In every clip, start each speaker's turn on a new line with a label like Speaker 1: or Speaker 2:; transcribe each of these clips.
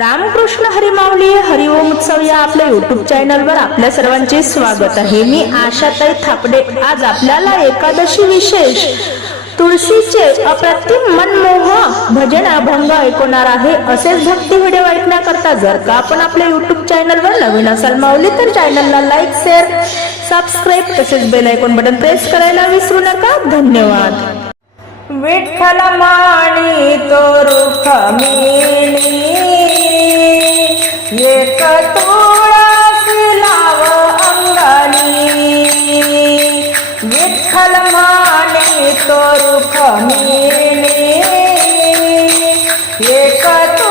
Speaker 1: रामकृष्ण हरिमावली हरिओम उत्सव या आपल्या युट्यूब चॅनलवर आपल्या सर्वांचे स्वागत आहे. मी आशाताई थापडे. आज आपल्याला एकादशी विशेष तुळशीचे अप्रतिम मनमोह भजन अभंग ऐकवणार आहे. असेच भक्ती व्हिडिओ ऐकण्याकरता जर का आपण आपल्या युट्यूब चॅनलवर नवीन असाल माऊली तर चॅनलला लाईक शेअर सबस्क्राईब तसेच बेल ऐकून बटन प्रेस करायला विसरू नका. धन्यवाद. विठ्ठल माणी तो रुख मिळणी एक तुळस लाव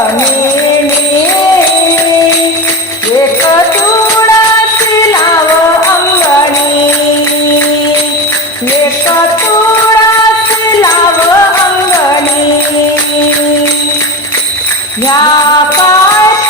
Speaker 1: रुख एक तुळसी लाव अंगणी. एक तुळसी लाव अंगणी. या काय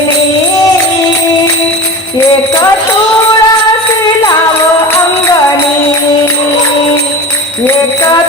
Speaker 1: কাজ